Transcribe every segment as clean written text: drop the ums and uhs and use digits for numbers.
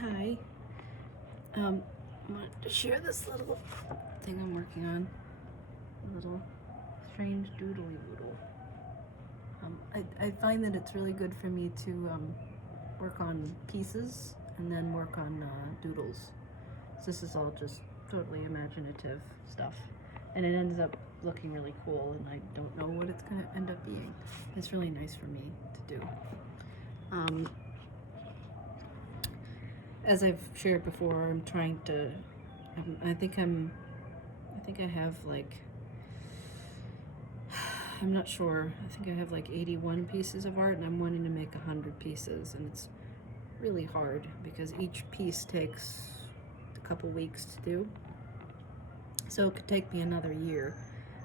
Hi. I wanted to share this little thing I'm working on. A little strange doodly doodle. I find that it's really good for me to work on pieces and then work on doodles. So this is all just totally imaginative stuff. And it ends up looking really cool, and I don't know what it's going to end up being. It's really nice for me to do. As I've shared before, I'm trying to. I think I have like. I'm not sure. I think I have like 81 pieces of art, and I'm wanting to make 100 pieces, and it's really hard because each piece takes a couple weeks to do. So it could take me another year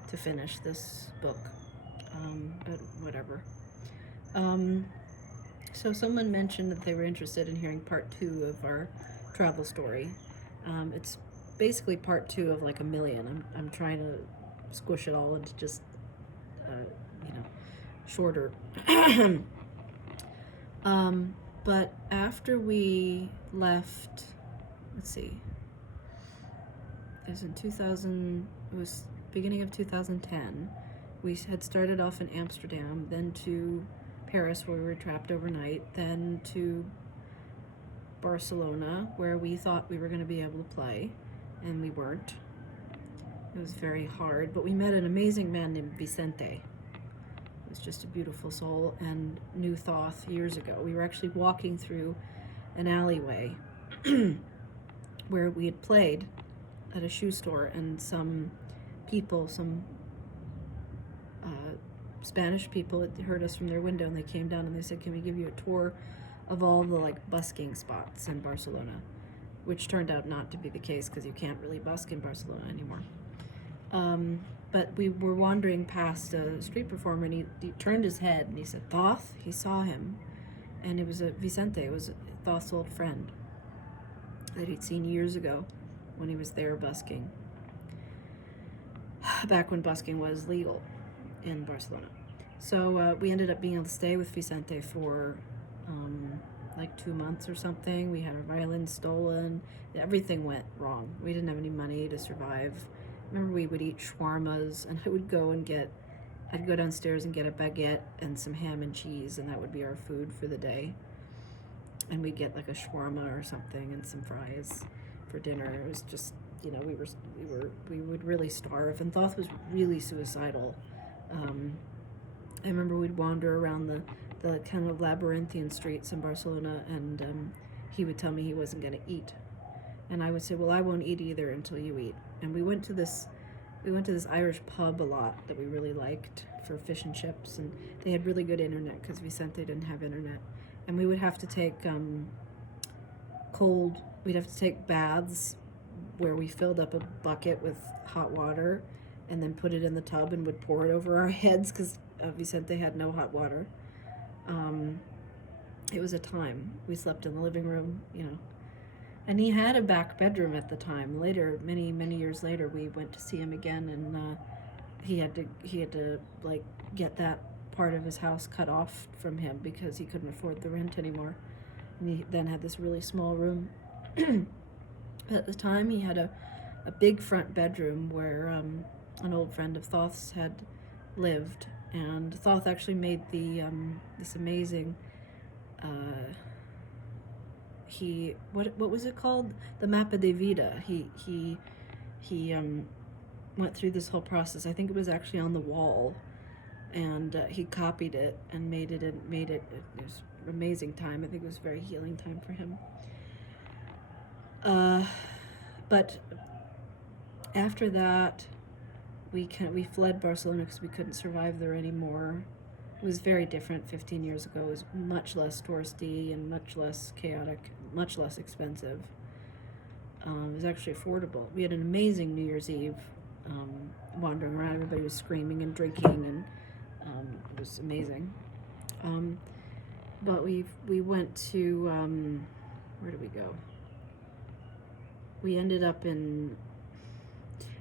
to finish this book, but whatever. So someone mentioned that they were interested in hearing part 2 of our travel story. It's basically part 2 of like a million. I'm trying to squish it all into just, shorter. But after we left, let's see, it was in 2000, it was beginning of 2010. We had started off in Amsterdam, then to Paris, where we were trapped overnight, then to Barcelona, where we thought we were going to be able to play, and we weren't. It was very hard, but we met an amazing man named Vicente. He was just a beautiful soul, and knew Thoth years ago. We were actually walking through an alleyway where we had played at a shoe store, and some people, Spanish people had heard us from their window, and they came down and they said, "Can we give you a tour of all the like busking spots in Barcelona?" Which turned out not to be the case because you can't really busk in Barcelona anymore. But we were wandering past a street performer, and he turned his head and he said, "Thoth." He saw him, and it was Vicente. It was Thoth's old friend that he'd seen years ago when he was there busking, back when busking was legal in Barcelona. So we ended up being able to stay with Vicente for like 2 months or something. We had our violin stolen. Everything went wrong. We didn't have any money to survive. Remember, we would eat shawarmas, and I'd go downstairs and get a baguette and some ham and cheese, and that would be our food for the day. And we'd get like a shawarma or something and some fries for dinner. It was just, we would really starve, and Thoth was really suicidal. I remember we'd wander around the kind of labyrinthian streets in Barcelona, and he would tell me he wasn't going to eat, and I would say, "Well, I won't eat either until you eat." And we went to this Irish pub a lot that we really liked for fish and chips, and they had really good internet because Vicente didn't have internet, and we would have to take we'd have to take baths where we filled up a bucket with hot water and then put it in the tub and would pour it over our heads because Vicente had no hot water. It was a time. We slept in the living room, and he had a back bedroom at the time. Later, many years later, we went to see him again, and he had to like get that part of his house cut off from him because he couldn't afford the rent anymore. And he then had this really small room. At the time, he had a big front bedroom where an old friend of Thoth's had lived, and Thoth actually made this amazing. What was it called? The Mapa de Vida. He went through this whole process. I think it was actually on the wall, and he copied it and made it. It was an amazing time. I think it was a very healing time for him. But after that, we fled Barcelona because we couldn't survive there anymore. It was very different 15 years ago. It was much less touristy and much less chaotic, much less expensive. It was actually affordable. We had an amazing New Year's Eve, wandering around. Everybody was screaming and drinking, and it was amazing. But we went to, where did we go? We ended up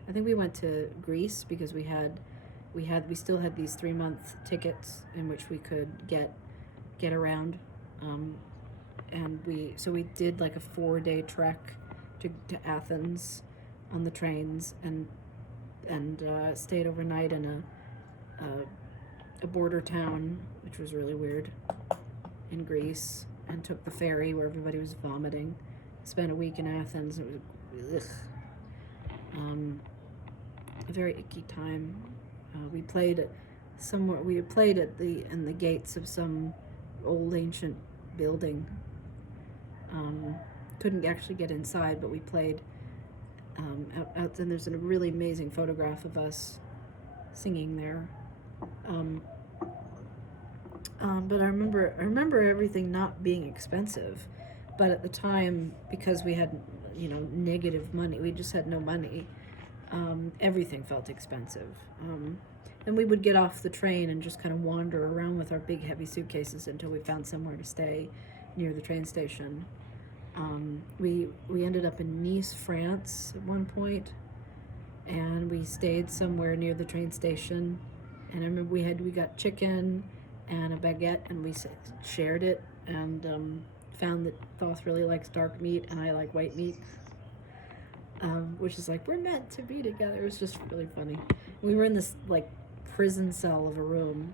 I think we went to Greece because we still had these 3-month tickets in which we could get around, and we did like a 4-day trek to Athens on the trains, and stayed overnight in a border town, which was really weird, in Greece, and took the ferry where everybody was vomiting. Spent a week in Athens. It was a very icky time. We played somewhere. We played in the gates of some old ancient building. Couldn't actually get inside, but we played out. And there's a really amazing photograph of us singing there. But I remember everything not being expensive, but at the time, because we had, negative money, we just had no money. Everything felt expensive. And we would get off the train and just kind of wander around with our big heavy suitcases until we found somewhere to stay near the train station. We ended up in Nice, France at one point, and we stayed somewhere near the train station. And I remember we got chicken and a baguette, and we shared it, and found that Thoth really likes dark meat and I like white meat, which is like, we're meant to be together. It was just really funny. We were in this like prison cell of a room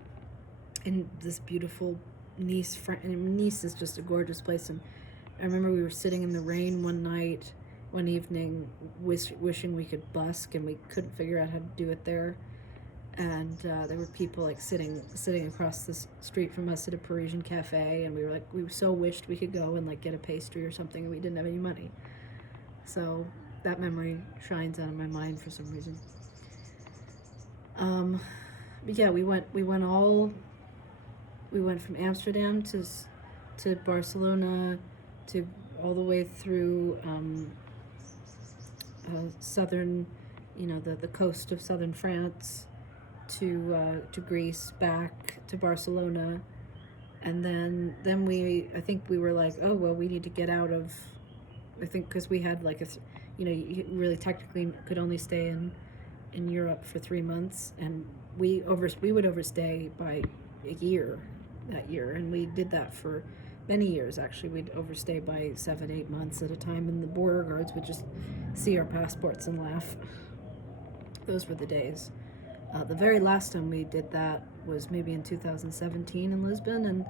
in this beautiful Nice, and Nice is just a gorgeous place. And I remember we were sitting in the rain one evening, wishing we could busk, and we couldn't figure out how to do it there. And there were people like sitting across the street from us at a Parisian cafe, and we so wished we could go and like get a pastry or something, and we didn't have any money. So that memory shines out of my mind for some reason. But yeah, we went from Amsterdam to Barcelona, to all the way through southern, the coast of southern France, to Greece, back to Barcelona, and then I think we were like, oh well, we need to get out of, I think because we had like you really technically could only stay in Europe for 3 months, and we would overstay by a year that year, and we did that for many years. Actually, we'd overstay by 7-8 months at a time, and the border guards would just see our passports and laugh. Those were the days. The very last time we did that was maybe in 2017 in Lisbon, and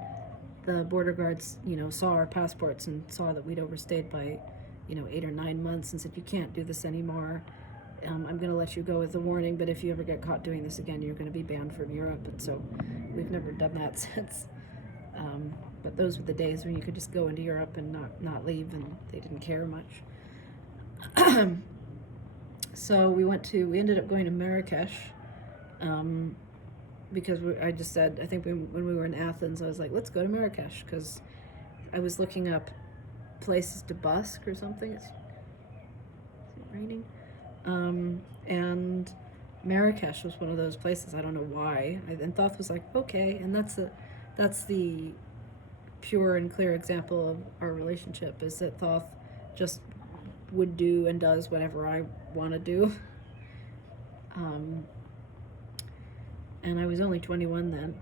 the border guards, saw our passports and saw that we'd overstayed by, 8 or 9 months, and said, you can't do this anymore. I'm going to let you go with a warning, but if you ever get caught doing this again, you're going to be banned from Europe. And so we've never done that since. But those were the days when you could just go into Europe and not leave, and they didn't care much. So we ended up going to Marrakesh, because I just said, I think when we were in Athens, I was like, let's go to Marrakesh, because I was looking up places to busk or something. Is it raining? And Marrakesh was one of those places. I don't know why. And Thoth was like, okay, and that's the pure and clear example of our relationship, is that Thoth just would do and does whatever I want to do. And I was only 21 then,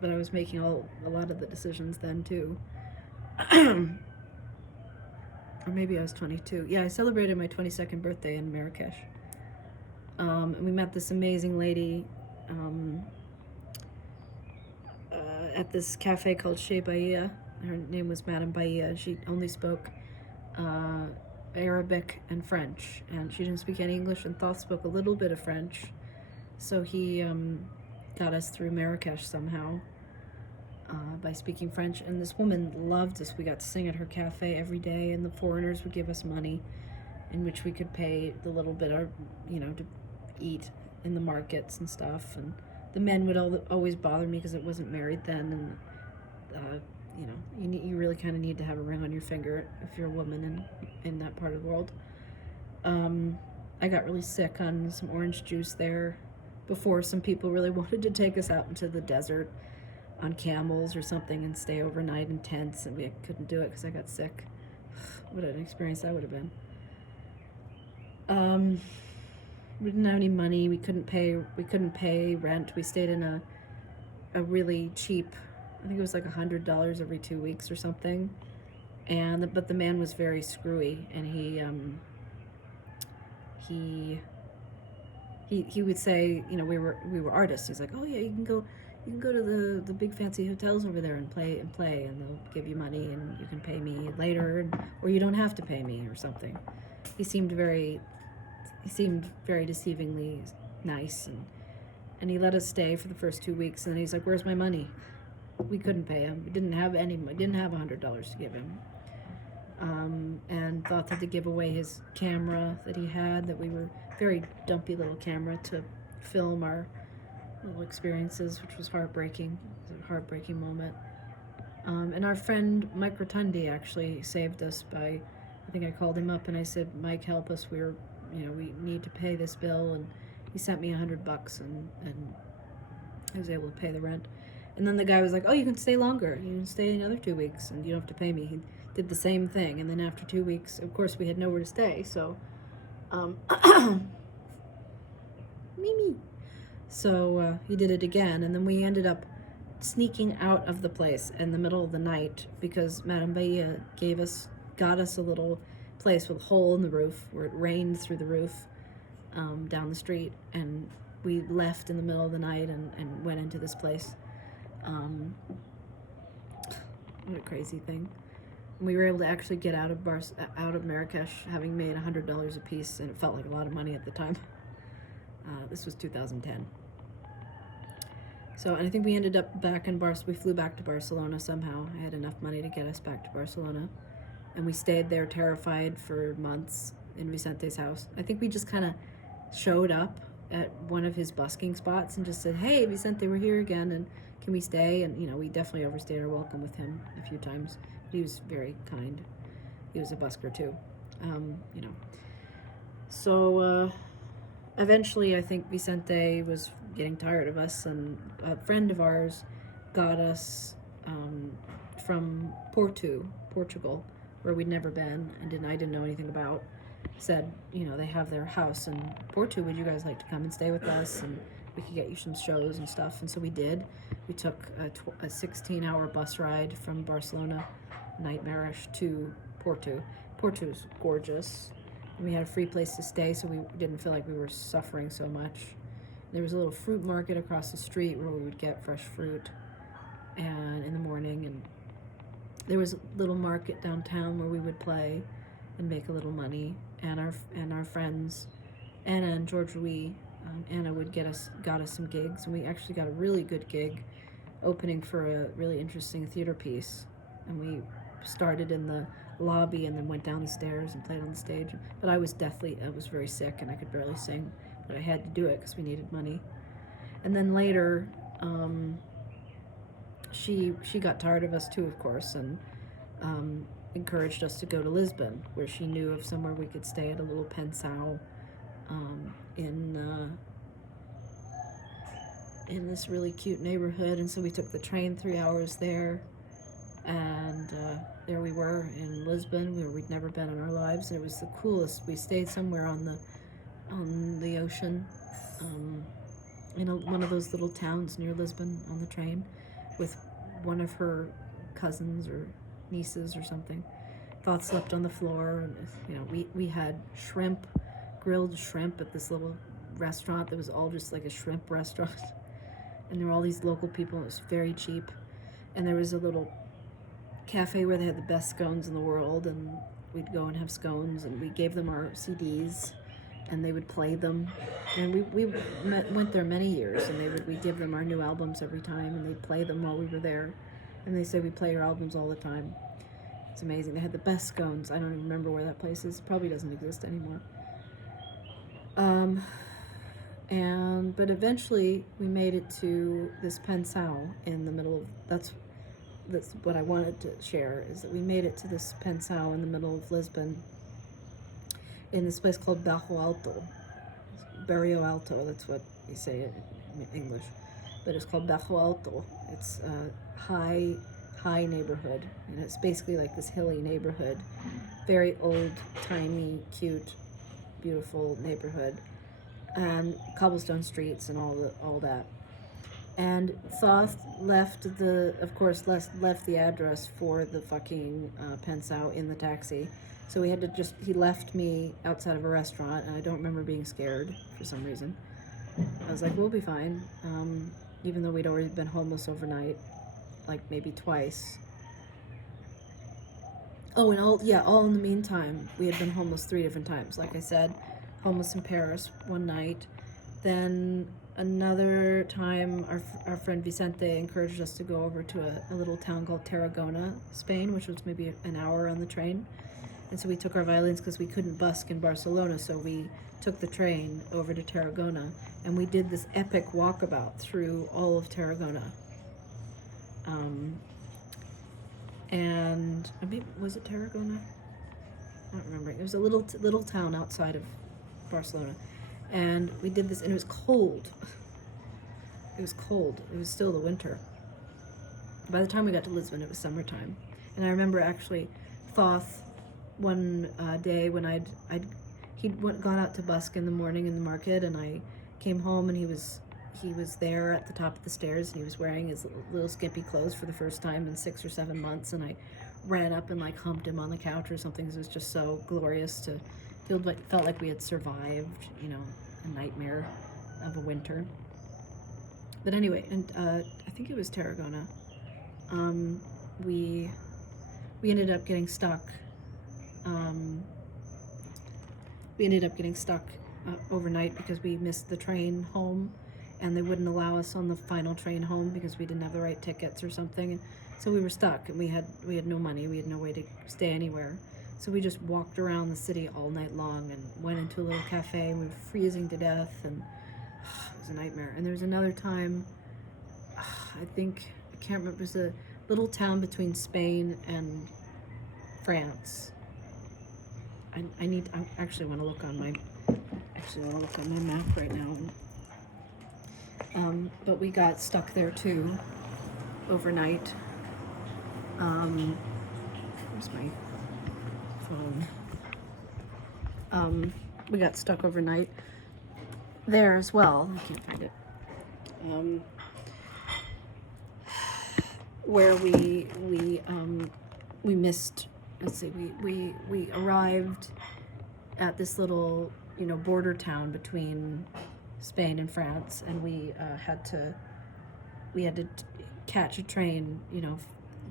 but I was making a lot of the decisions then too. Or maybe I was 22. Yeah, I celebrated my 22nd birthday in Marrakesh. And we met this amazing lady at this cafe called Chez Bahia. Her name was Madame Bahia. She only spoke Arabic and French, and she didn't speak any English, and Thoth spoke a little bit of French. So he got us through Marrakesh somehow by speaking French. And this woman loved us. We got to sing at her cafe every day, and the foreigners would give us money in which we could pay the little bit, to eat in the markets and stuff. And the men would always bother me because I wasn't married then, and you really kind of need to have a ring on your finger if you're a woman in that part of the world. I got really sick on some orange juice there before some people really wanted to take us out into the desert on camels or something and stay overnight in tents, and we couldn't do it because I got sick. What an experience that would have been. We didn't have any money. We couldn't pay rent. We stayed in a really cheap, I think it was like $100 every 2 weeks or something, but the man was very screwy, and he he would say, you know, we were artists. He's like, oh yeah, you can go to the big fancy hotels over there and play, and they'll give you money, and you can pay me later, or you don't have to pay me or something. He seemed very deceivingly nice, and he let us stay for the first 2 weeks, and then he's like, where's my money? We couldn't pay him. We didn't have $100 to give him. And thought that to give away his camera that he had, that we were very dumpy little camera, to film our little experiences, which was heartbreaking. It was a heartbreaking moment. And our friend Mike Rotundi actually saved us by, I think I called him up and I said, Mike, help us. We need to pay this bill. And he sent me $100, and I was able to pay the rent. And then the guy was like, oh, you can stay longer. You can stay another 2 weeks and you don't have to pay me. He did the same thing. And then after 2 weeks, of course, we had nowhere to stay. So, Mimi. So he did it again. And then we ended up sneaking out of the place in the middle of the night because Madame Bahia got us a little place with a hole in the roof where it rained through the roof down the street. And we left in the middle of the night and went into this place. What a crazy thing. And we were able to actually get out of Marrakesh having made $100 a piece, and it felt like a lot of money at the time. This was 2010. So, and I think we ended up back in we flew back to Barcelona somehow. I had enough money to get us back to Barcelona. And we stayed there terrified for months in Vicente's house. I think we just kind of showed up at one of his busking spots and just said, hey, Vicente, we're here again, and can we stay? And, you know, we definitely overstayed our welcome with him a few times. He was very kind. He was a busker too, you know. So eventually I think Vicente was getting tired of us, and a friend of ours got us from Portugal, where we'd never been and I didn't know anything about. Said, you know, they have their house in Porto. Would you guys like to come and stay with us? And we could get you some shows and stuff. And so we did. We took a 16-hour bus ride from Barcelona, nightmarish, to Porto. Porto's gorgeous. And we had a free place to stay, so we didn't feel like we were suffering so much. There was a little fruit market across the street where we would get fresh fruit and in the morning. And there was a little market downtown where we would play and make a little money. And our friends, Anna and George Louis, Anna got us some gigs, and we actually got a really good gig opening for a really interesting theater piece. And we started in the lobby and then went down the stairs and played on the stage. But I was very sick and I could barely sing, but I had to do it because we needed money. And then later, she got tired of us too, of course, and encouraged us to go to Lisbon, where she knew of somewhere we could stay at a little pensão in this really cute neighborhood. And so we took the train 3 hours there, and there we were in Lisbon, where we'd never been in our lives. And it was the coolest. We stayed somewhere on the ocean, in one of those little towns near Lisbon on the train, with one of her cousins or nieces or something. Slept on the floor, and you know, we had grilled shrimp at this little restaurant that was all just like a shrimp restaurant, and there were all these local people, and it was very cheap. And there was a little cafe where they had the best scones in the world, and we'd go and have scones, and we gave them our CDs and they would play them. And we went there many years, and we'd give them our new albums every time, and they'd play them while we were there. And they said we play your albums all the time. It's amazing. They had the best scones. I don't even remember where that place is. It probably doesn't exist anymore. But eventually we made it to this pensão in the middle of, that's what I wanted to share, is that we made it to this pensão in the middle of Lisbon, in this place called Barrio Alto, that's what you say it in English, but it's called Barrio Alto. It's a high neighborhood, and it's basically like this hilly neighborhood, very old, timey, cute, beautiful neighborhood, and cobblestone streets and all that. And Thoth left the address for the fucking Pensau in the taxi. So we had to he left me outside of a restaurant, and I don't remember being scared for some reason. I was like, we'll be fine. Even though we'd already been homeless overnight, like maybe twice. Oh, and all in the meantime, we had been homeless 3 different times. Like I said, homeless in Paris one night. Then another time, our friend Vicente encouraged us to go over to a little town called Tarragona, Spain, which was maybe an hour on the train. And so we took our violins because we couldn't busk in Barcelona, so we took the train over to Tarragona, and we did this epic walkabout through all of Tarragona. And I mean, was it Tarragona? I don't remember. It was a little town outside of Barcelona, and we did this, and it was cold. It was cold. It was still the winter. By the time we got to Lisbon, it was summertime, and I remember actually, Thoth, one day when he'd gone out to busk in the morning in the market, and I came home, and he was there at the top of the stairs, and he was wearing his little skimpy clothes for the first time in 6 or 7 months, and I ran up and like humped him on the couch or something. It was just so glorious to felt like we had survived, a nightmare of a winter. But anyway, and I think it was Tarragona. We ended up getting stuck. Overnight because we missed the train home, and they wouldn't allow us on the final train home because we didn't have the right tickets or something. So we were stuck, and we had no money. We had no way to stay anywhere. So we just walked around the city all night long and went into a little cafe, and we were freezing to death, and it was a nightmare. And there was another time, I can't remember, it was a little town between Spain and France. I actually want to look on my map right now. But we got stuck there too, overnight. Where's my phone? We got stuck overnight there as well. I can't find it. Where we missed. Let's see. We arrived at this little border town between Spain and France, and we had to catch a train,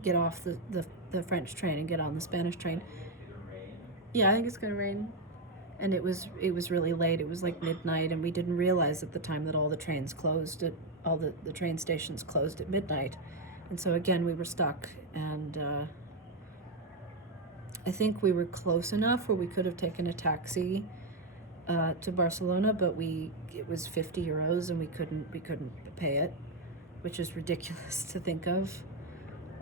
get off the French train and get on the Spanish train. Yeah, I think it's gonna rain. And it was really late. It was like midnight, and we didn't realize at the time that all the trains closed all the train stations closed at midnight. And so again, we were stuck, and I think we were close enough where we could have taken a taxi to Barcelona, but it was 50 euros, and we couldn't pay it, which is ridiculous to think of.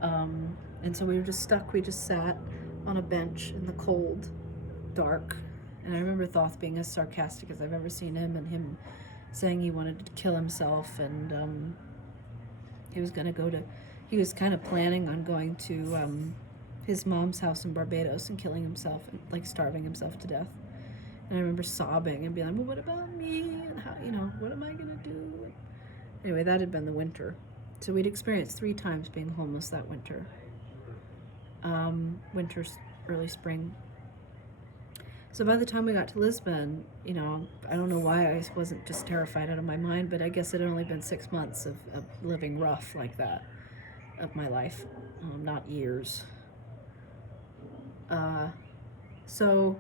And so we were just stuck. We just sat on a bench in the cold, dark. And I remember Thoth being as sarcastic as I've ever seen him, and him saying he wanted to kill himself, and he was kind of planning on going to his mom's house in Barbados and killing himself, and like starving himself to death. And I remember sobbing and being like, well, what about me? And how, what am I gonna do? Anyway, that had been the winter. So we'd experienced 3 times being homeless that winter. Winter, early spring. So by the time we got to Lisbon, I don't know why I wasn't just terrified out of my mind, but I guess it had only been 6 months of living rough like that of my life, not years. So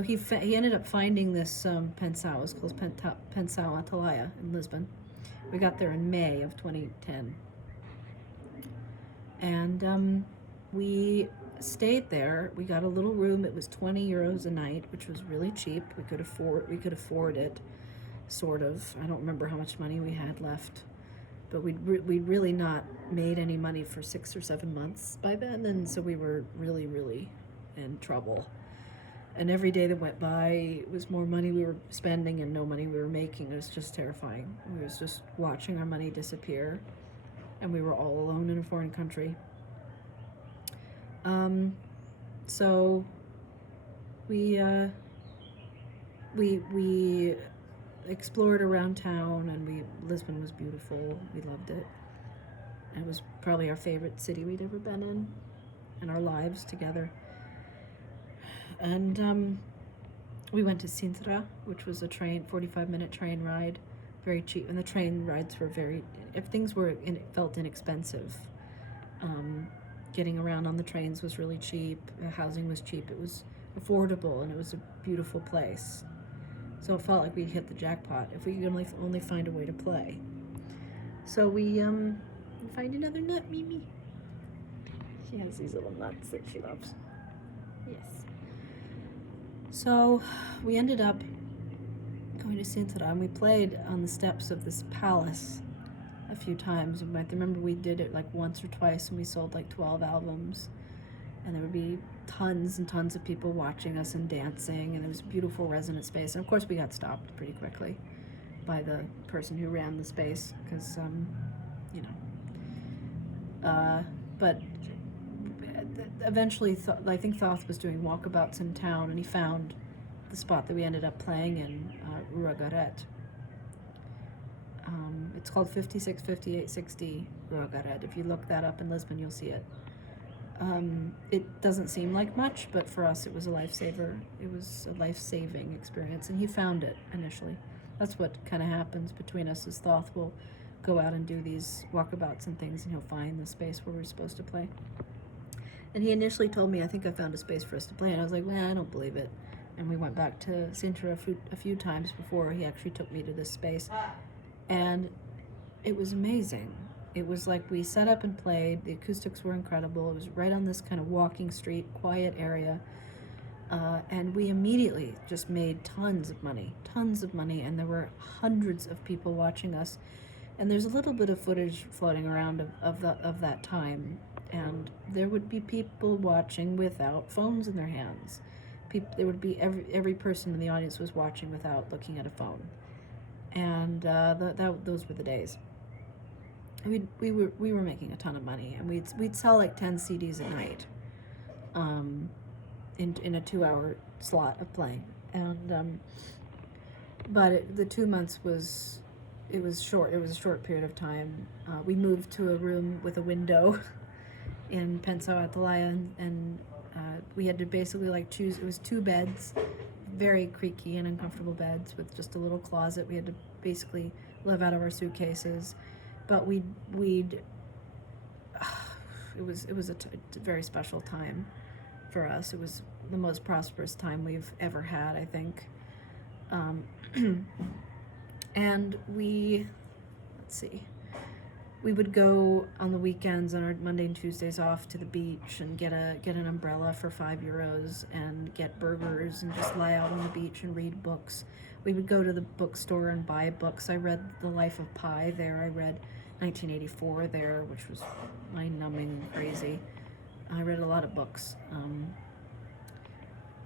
he ended up finding this Pensau. It was called Pensau Atalaya in Lisbon. We got there in May of 2010. And we stayed there. We got a little room. It was 20 euros a night, which was really cheap. We could afford it, sort of. I don't remember how much money we had left, but we'd really not made any money for 6 or 7 months by then, and so we were really, really in trouble. And every day that went by, it was more money we were spending and no money we were making. It was just terrifying. We was just watching our money disappear, and we were all alone in a foreign country. So we explored around town, and Lisbon was beautiful. We loved it. It was probably our favorite city we'd ever been in our lives together. And we went to Sintra, which was a 45-minute train ride, very cheap. And the train rides were if things felt inexpensive. Getting around on the trains was really cheap. Housing was cheap. It was affordable, and it was a beautiful place. So it felt like we'd hit the jackpot if we could only find a way to play. So we find another nut, Mimi. She has these little nuts that she loves. Yes. So we ended up going to Sintra, and we played on the steps of this palace a few times. I remember we did it like once or twice, and we sold like 12 albums. And there would be tons and tons of people watching us and dancing, and it was a beautiful resonant space. And of course we got stopped pretty quickly by the person who ran the space, because but eventually I think Thoth was doing walkabouts in town, and he found the spot that we ended up playing in, Rua Garet. It's called 565860 Rua Garet. If you look that up in Lisbon, you'll see it. It doesn't seem like much, but for us it was a lifesaver. It was a life-saving experience, and he found it initially. That's what kind of happens between us, is Thoth will go out and do these walkabouts and things, and he'll find the space where we're supposed to play. And he initially told me, I think I found a space for us to play, and I was like, well, I don't believe it. And we went back to Sintra a few times before he actually took me to this space, and it was amazing. It was like we set up and played. The acoustics were incredible. It was right on this kind of walking street, quiet area. And we immediately just made tons of money. And there were hundreds of people watching us. And there's a little bit of footage floating around of that time. And there would be people watching without phones in their hands. There would be every person in the audience was watching without looking at a phone. And those were the days. We were making a ton of money, and we'd sell like 10 CDs a night, in a 2-hour slot of playing. And but the 2 months was short. It was a short period of time. We moved to a room with a window in Pensão Atalaia, and we had to basically like choose. It was 2 beds, very creaky and uncomfortable beds with just a little closet. We had to basically live out of our suitcases. But it was a very special time for us. It was the most prosperous time we've ever had, I think. And we would go on the weekends on our Monday and Tuesdays off to the beach and get an umbrella for €5 and get burgers and just lie out on the beach and read books. We would go to the bookstore and buy books. I read The Life of Pi there. I read 1984 there, which was mind-numbing and crazy. I read a lot of books. And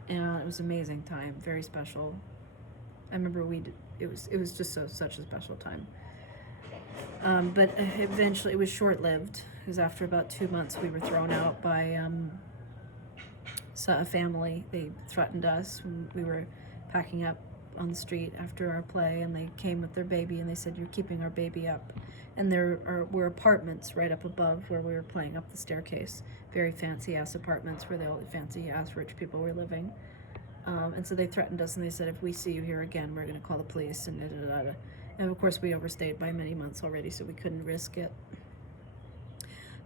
it was an amazing time, very special. I remember it was just such a special time. But eventually it was short-lived, because after about 2 months we were thrown out by a family. They threatened us when we were packing up on the street after our play, and they came with their baby, and they said, "You're keeping our baby up." And there were apartments right up above where we were playing, up the staircase, very fancy-ass apartments where the only fancy-ass rich people were living. And so they threatened us, and they said, "If we see you here again, we're going to call the police," and da-da-da-da. And of course we overstayed by many months already, so we couldn't risk it.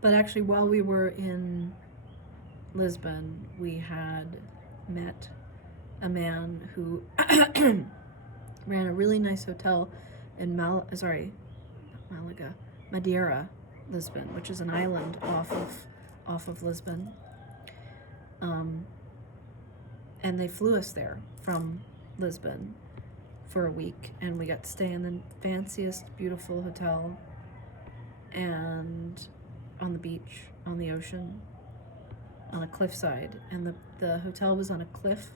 But actually, while we were in Lisbon, we had met a man who ran a really nice hotel in Madeira, Lisbon, which is an island off of Lisbon. And they flew us there from Lisbon for a week, and we got to stay in the fanciest, beautiful hotel, and on the beach, on the ocean, on a cliffside. And the hotel was on a cliff,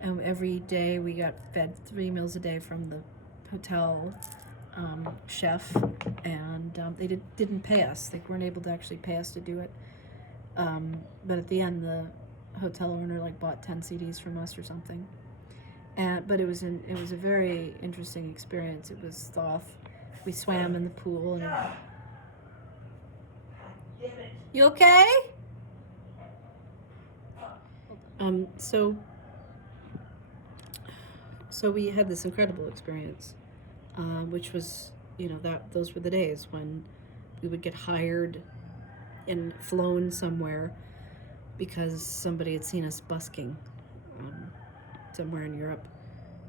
and every day we got fed 3 meals a day from the hotel chef, and they didn't pay us. They weren't able to actually pay us to do it. But at the end, the hotel owner bought 10 CDs from us or something. And but it was a very interesting experience. It was Thoth. We swam in the pool and you okay? Um, so so we had this incredible experience, which was, you know, that those were the days when we would get hired and flown somewhere because somebody had seen us busking um, somewhere in Europe.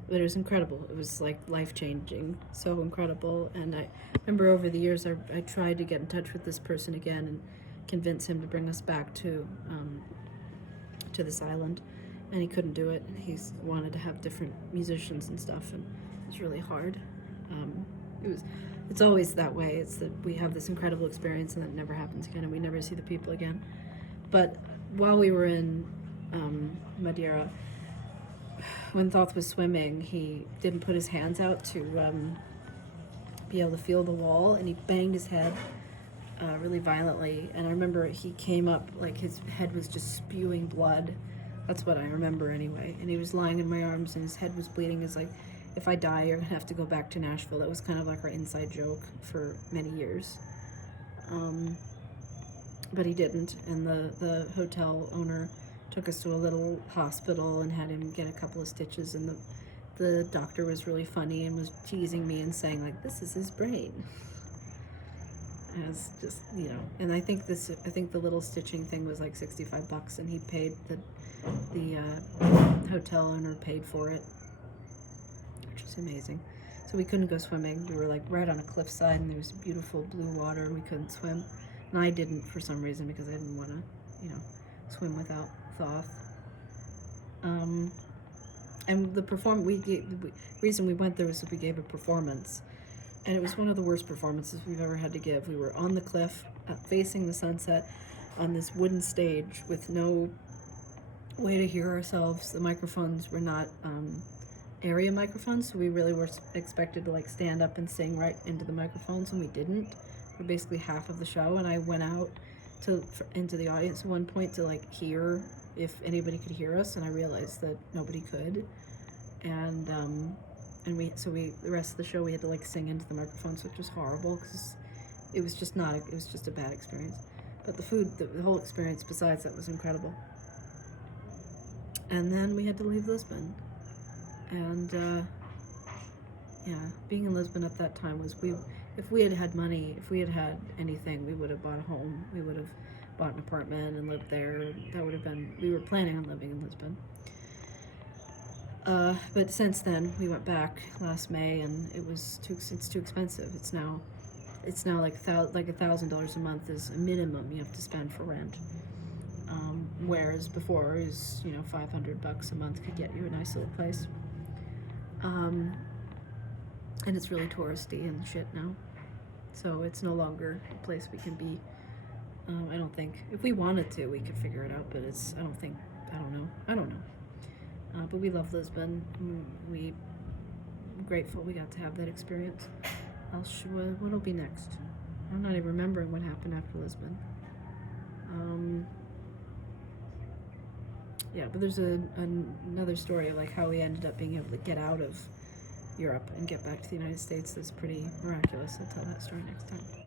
But it was incredible. It was like life changing, so incredible. And I remember over the years, I tried to get in touch with this person again and convince him to bring us back to this island, and he couldn't do it. He wanted to have different musicians and stuff, and it was really hard. Um, it was. It's always that way. It's that we have this incredible experience, and it never happens again, and we never see the people again. But while we were in Madeira, when Thoth was swimming, he didn't put his hands out to be able to feel the wall, and he banged his head really violently. And I remember he came up, like his head was just spewing blood. That's what I remember anyway. And he was lying in my arms, and his head was bleeding. It's like, if I die, you're gonna have to go back to Nashville. That was kind of like our inside joke for many years. But he didn't, and the hotel owner took us to a little hospital and had him get a couple of stitches, and the doctor was really funny and was teasing me and saying, like, this is his brain. As just, you know, and I think the little stitching thing was like $65, and he paid the hotel owner paid for it, which is amazing. So we couldn't go swimming. We were like right on a cliffside, and there was beautiful blue water, and we couldn't swim. And I didn't, for some reason, because I didn't want to, you know, swim without Thoth. And the reason we went there was that we gave a performance, and it was one of the worst performances we've ever had to give. We were on the cliff, facing the sunset, on this wooden stage with no way to hear ourselves. The microphones were not area microphones, so we really were expected to like stand up and sing right into the microphones, and we didn't. For basically half of the show, and I went out into the audience at one point to like hear if anybody could hear us, and I realized that nobody could, and the rest of the show we had to like sing into the microphones, which was horrible because it was just a bad experience. But the food, the whole experience besides that was incredible. And then we had to leave Lisbon, and yeah, being in Lisbon at that time was if we had had money, if we had had anything, we would have bought a home. We would have bought an apartment and lived there. That would have been, we were planning on living in Lisbon. But since then, we went back last May, and it's too expensive. It's now like $1,000 a month is a minimum you have to spend for rent. Whereas before is, you know, $500 a month could get you a nice little place. And it's really touristy and shit now. So it's no longer a place we can be. I don't think. If we wanted to, we could figure it out, but I don't know. But we love Lisbon. We're grateful we got to have that experience. What'll be next? I'm not even remembering what happened after Lisbon. Yeah, but there's another story of like how we ended up being able to get out of Europe and get back to the United States that's pretty miraculous. I'll tell that story next time.